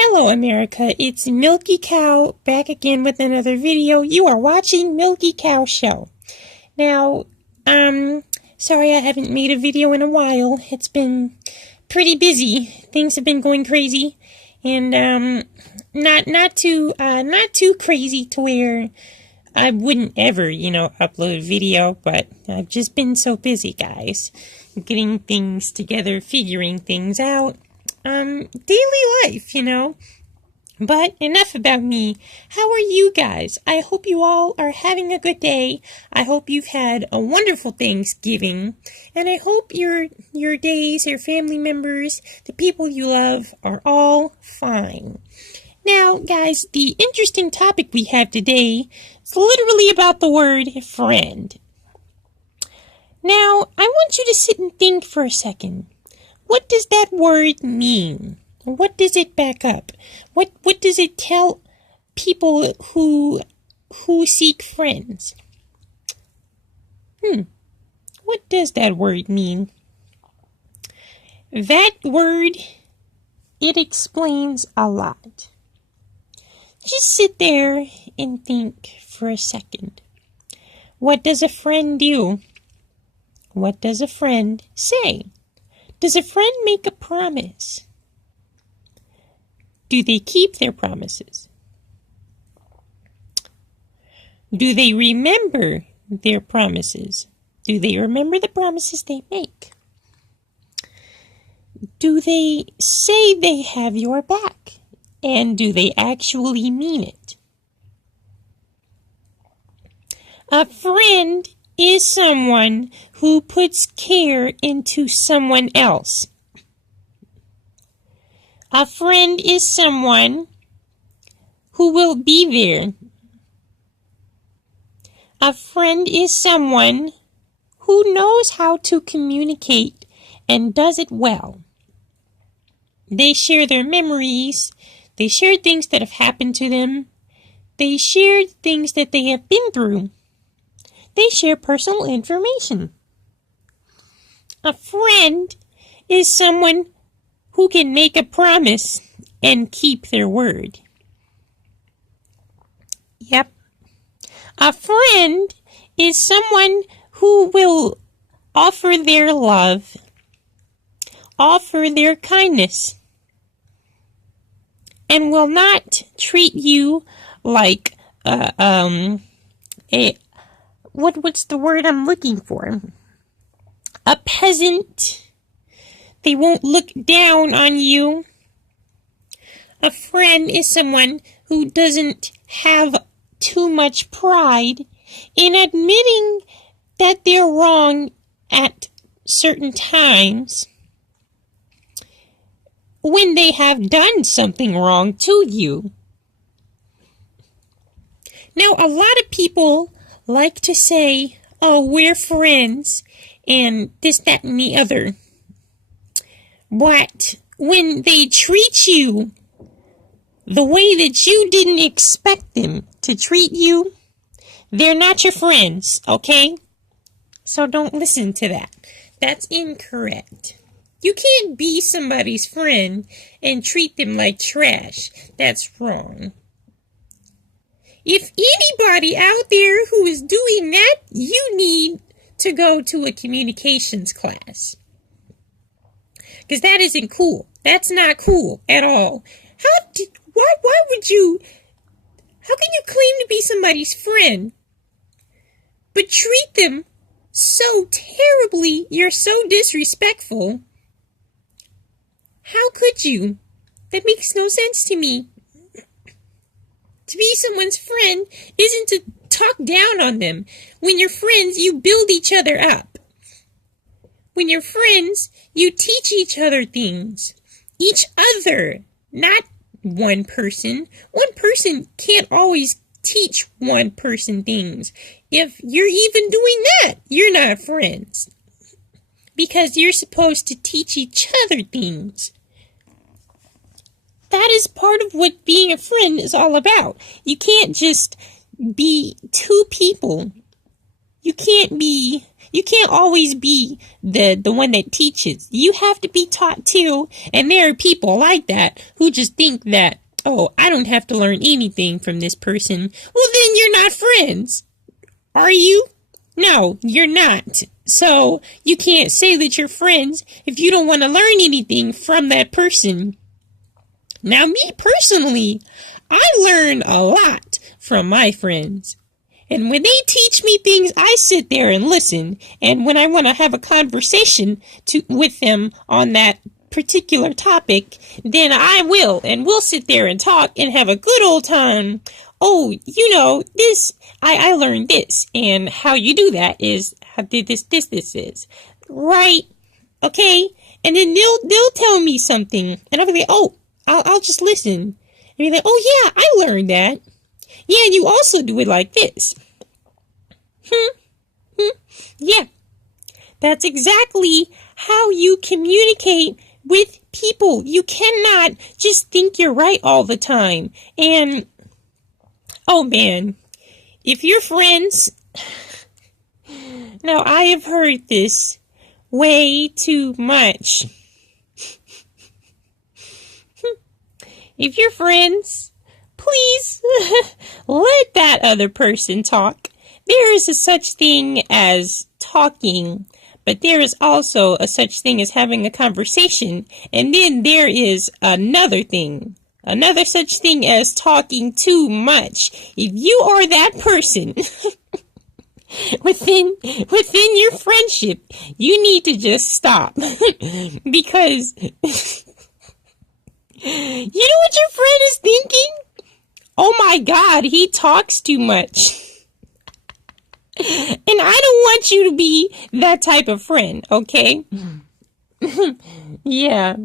Hello America, it's Milky Cow back again with another video. You are watching Milky Cow Show. Now, sorry I haven't made a video in a while. It's been pretty busy. Things have been going crazy. And not too crazy to where I wouldn't ever, upload a video, but I've just been so busy, guys. Getting things together, figuring things out. Daily life, But enough about me. How are you guys? I hope you all are having a good day. I hope you've had a wonderful Thanksgiving. And I hope your days, your family members, the people you love are all fine. Now, guys, the interesting topic we have today is literally about the word friend. Now, I want you to sit and think for a second. What does that word mean? What does it back up? What does it tell people who seek friends? What does that word mean? That word, it explains a lot. Just sit there and think for a second. What does a friend do? What does a friend say? Does a friend make a promise? Do they keep their promises? Do they remember their promises? Do they remember the promises they make? Do they say they have your back? And do they actually mean it? A friend is someone who puts care into someone else. A friend is someone who will be there. A friend is someone who knows how to communicate and does it well. They share their memories. They share things that have happened to them. They share things that they have been through. They share personal information. A friend is someone who can make a promise and keep their word. Yep. A friend is someone who will offer their love, offer their kindness, and will not treat you like what's the word I'm looking for? A peasant. They won't look down on you. A friend is someone who doesn't have too much pride in admitting that they're wrong at certain times when they have done something wrong to you. Now, a lot of people like to say, oh, we're friends, and this, that, and the other. But when they treat you the way that you didn't expect them to treat you, they're not your friends, okay? So don't listen to that. That's incorrect. You can't be somebody's friend and treat them like trash. That's wrong. If anybody out there who is doing that, you need to go to a communications class. Because that isn't cool. That's not cool at all. How can you claim to be somebody's friend, but treat them so terribly? You're so disrespectful. How could you? That makes no sense to me. To be someone's friend isn't to talk down on them. When you're friends, you build each other up. When you're friends, you teach each other things. Each other, not one person. One person can't always teach one person things. If you're even doing that, you're not friends. Because you're supposed to teach each other things. That is part of what being a friend is all about. You can't just be two people. You can't be You can't always be the one that teaches. You have to be taught too. And there are people like that who just think that, oh, I don't have to learn anything from this person. Well, then you're not friends. Are you? No, you're not. So you can't say that you're friends if you don't want to learn anything from that person. Now, me personally, I learn a lot from my friends. And when they teach me things, I sit there and listen. And when I want to have a conversation with them on that particular topic, then I will. And we'll sit there and talk and have a good old time. Oh, you know, I learned this. And how you do that is, how did this is. Right? Okay? And then they'll tell me something. And I'll be like, oh, I'll just listen. And be like, oh yeah, I learned that. Yeah, and you also do it like this. Yeah, that's exactly how you communicate with people. You cannot just think you're right all the time. And, oh man, if you're friends, now I have heard this way too much. If you're friends, please let that other person talk. There is a such thing as talking, but there is also a such thing as having a conversation. And then there is another such thing as talking too much. If you are that person within your friendship, you need to just stop. Because you know what your friend is thinking? Oh my God, he talks too much. And I don't want you to be that type of friend, okay? Yeah,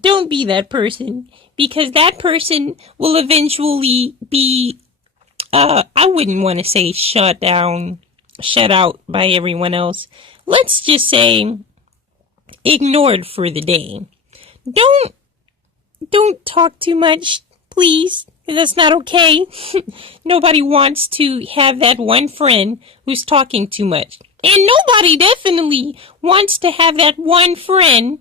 don't be that person. Because that person will eventually be, I wouldn't want to say shut out by everyone else. Let's just say ignored for the day. Don't talk too much, please. That's not okay. Nobody wants to have that one friend who's talking too much. And nobody definitely wants to have that one friend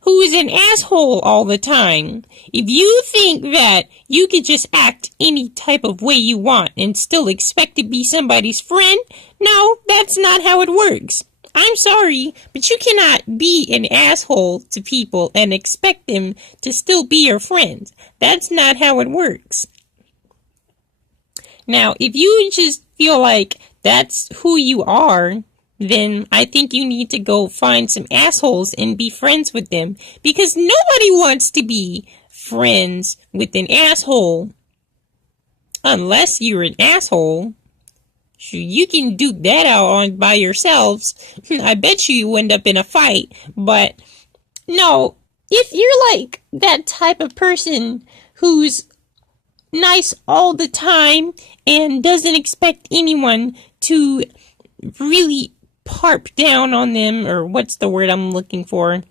who is an asshole all the time. If you think that you could just act any type of way you want and still expect to be somebody's friend, no, that's not how it works. I'm sorry, but you cannot be an asshole to people and expect them to still be your friends. That's not how it works. Now, if you just feel like that's who you are, then I think you need to go find some assholes and be friends with them. Because nobody wants to be friends with an asshole. Unless you're an asshole. You can duke that out on by yourselves. I bet you end up in a fight. But no, if you're like that type of person who's nice all the time and doesn't expect anyone to really harp down on them, or what's the word I'm looking for?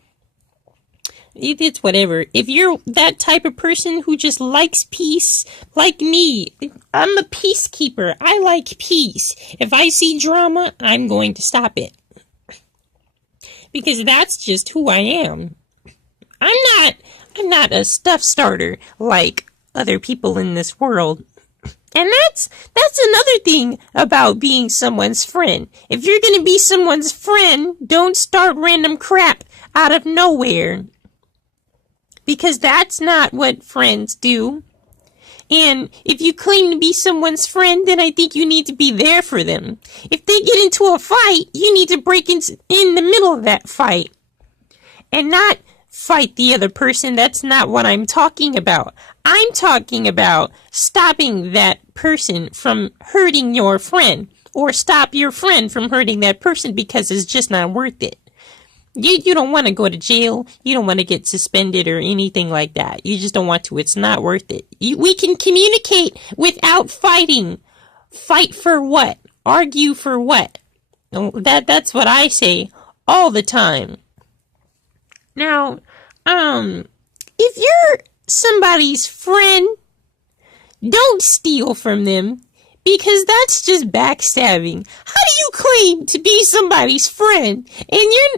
It's whatever. If you're that type of person who just likes peace, like me, I'm a peacekeeper. I like peace. If I see drama, I'm going to stop it. Because that's just who I am. I'm not a stuff starter like other people in this world. And that's another thing about being someone's friend. If you're going to be someone's friend, don't start random crap out of nowhere. Because that's not what friends do. And if you claim to be someone's friend, then I think you need to be there for them. If they get into a fight, you need to break in the middle of that fight. And not fight the other person. That's not what I'm talking about. I'm talking about stopping that person from hurting your friend. Or stop your friend from hurting that person because it's just not worth it. You don't want to go to jail. You don't want to get suspended or anything like that. You just don't want to. It's not worth it. We can communicate without fighting. Fight for what? Argue for what? That's what I say all the time. Now, if you're somebody's friend, don't steal from them. Because that's just backstabbing. How do you claim to be somebody's friend and you're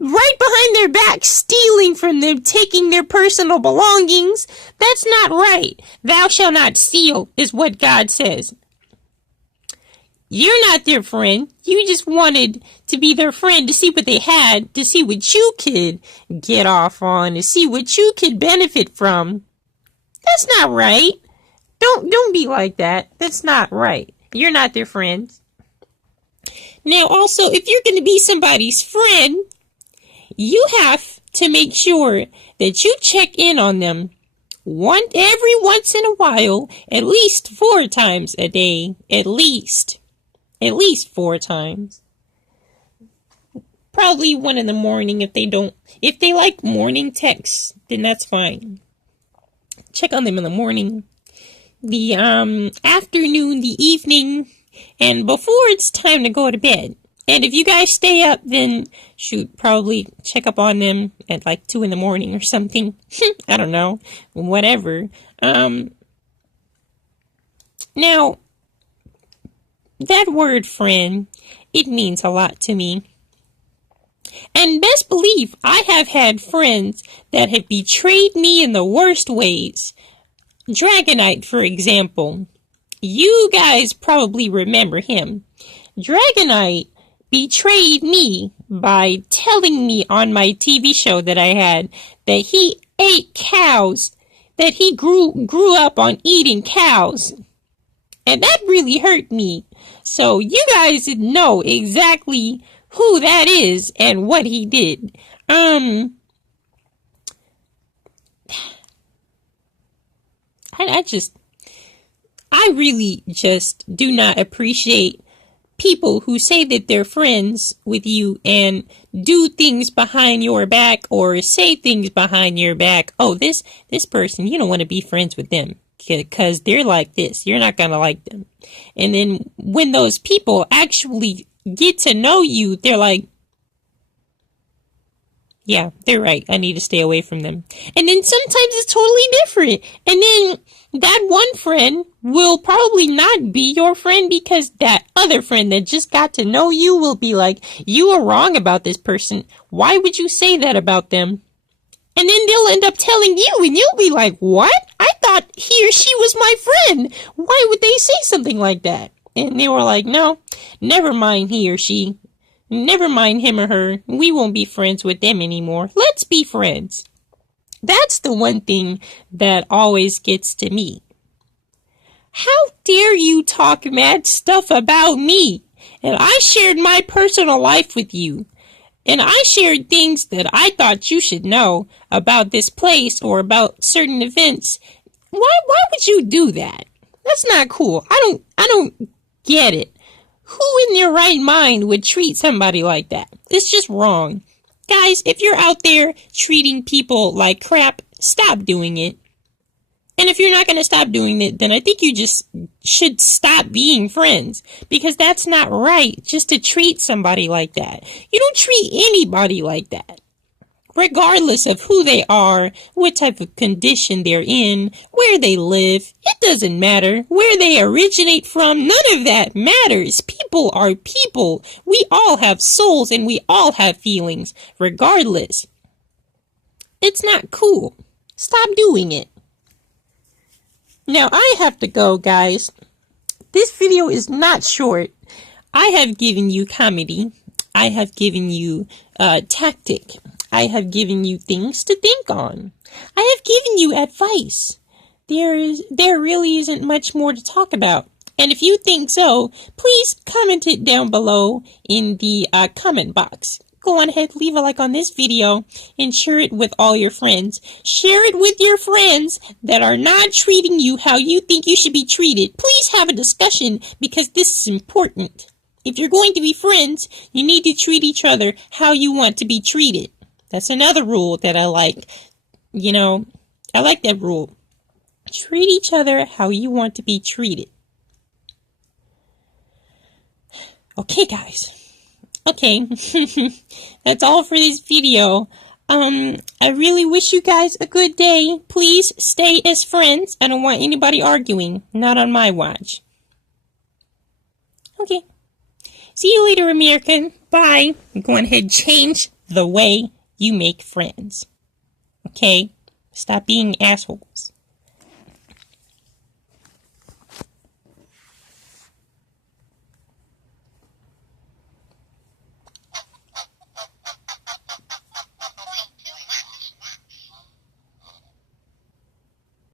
right behind their back stealing from them, taking their personal belongings? That's not right. Thou shalt not steal is what God says. You're not their friend. You just wanted to be their friend to see what they had, to see what you could get off on, to see what you could benefit from. That's not right. Don't be like that. That's not right. You're not their friend. Now, also, if you're going to be somebody's friend, you have to make sure that you check in on them every once in a while, at least 4 times a day, at least 4 times. Probably 1 in the morning if they like morning texts, then that's fine. Check on them in the morning, the afternoon, the evening, and before it's time to go to bed. And if you guys stay up, then probably check up on them at like 2 in the morning or something. I don't know, whatever. Now, that word friend, it means a lot to me. And best believe I have had friends that have betrayed me in the worst ways. Dragonite, for example. You guys probably remember him. Dragonite betrayed me by telling me on my TV show that I had that he ate cows, that he grew up on eating cows. And that really hurt me. So you guys know exactly who that is and what he did. I really just do not appreciate people who say that they're friends with you and do things behind your back or say things behind your back. Oh, this person, you don't want to be friends with them because they're like this. You're not going to like them. And then when those people actually get to know you, they're like, yeah, they're right. I need to stay away from them. And then sometimes it's totally different. And then that one friend will probably not be your friend because that other friend that just got to know you will be like, you are wrong about this person. Why would you say that about them? And then they'll end up telling you and you'll be like, what? I thought he or she was my friend. Why would they say something like that? And they were like, no, never mind he or she. Never mind him or her. We won't be friends with them anymore. Let's be friends. That's the one thing that always gets to me. How dare you talk mad stuff about me? And I shared my personal life with you. And I shared things that I thought you should know about this place or about certain events. Why would you do that? That's not cool. I don't get it. Who in their right mind would treat somebody like that? It's just wrong. Guys, if you're out there treating people like crap, stop doing it. And if you're not going to stop doing it, then I think you just should stop being friends. Because that's not right, just to treat somebody like that. You don't treat anybody like that. Regardless of who they are, what type of condition they're in, where they live, it doesn't matter. Where they originate from, none of that matters. People are people. We all have souls and we all have feelings, regardless. It's not cool. Stop doing it. Now, I have to go, guys. This video is not short. I have given you comedy. I have given you tactic. I have given you things to think on. I have given you advice. There really isn't much more to talk about. And if you think so, please comment it down below in the comment box. Go on ahead, leave a like on this video and share it with all your friends. Share it with your friends that are not treating you how you think you should be treated. Please have a discussion because this is important. If you're going to be friends, you need to treat each other how you want to be treated. That's another rule that I like. You know, I like that rule. Treat each other how you want to be treated. Okay, guys. Okay. That's all for this video. I really wish you guys a good day. Please stay as friends. I don't want anybody arguing. Not on my watch. Okay. See you later, American. Bye. I'm going ahead and change the way you make friends. Okay? Stop being an asshole.